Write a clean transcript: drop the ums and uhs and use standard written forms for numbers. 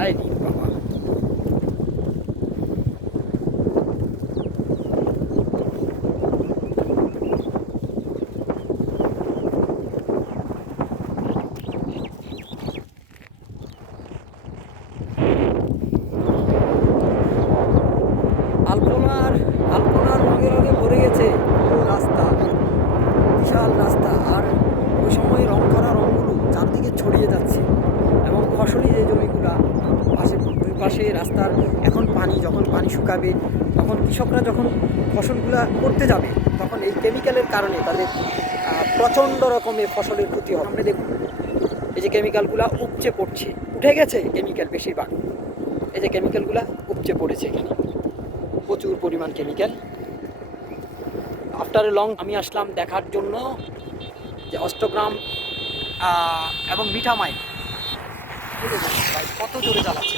আরে নি বাবা, আলপনার আলপনার রঙে রঙে ভরে গেছে পুরো রাস্তা, বিশাল রাস্তা। আর ওই সময় রং করা রঙগুলো চারদিকে ছড়িয়ে যাচ্ছে। এবং ফসলি যে জমিগুলা পাশে, দুই পাশে রাস্তার, এখন পানি, যখন পানি শুকাবে, তখন কৃষকরা যখন ফসলগুলা করতে যাবে, তখন এই কেমিক্যালের কারণে তাদের প্রচণ্ড রকমের ফসলের ক্ষতি হবে। আমরা দেখুন, এই যে কেমিক্যালগুলা উপচে পড়ছে, উঠে গেছে কেমিক্যাল বেশিরভাগ। এই যে কেমিক্যালগুলা উপচে পড়েছে এখানে, প্রচুর পরিমাণ কেমিক্যাল। আফটার এ লং আমি আসলাম দেখার জন্য যে অষ্টগ্রাম এবং মিঠামাই। ভাই কত জোরে চালাচ্ছে।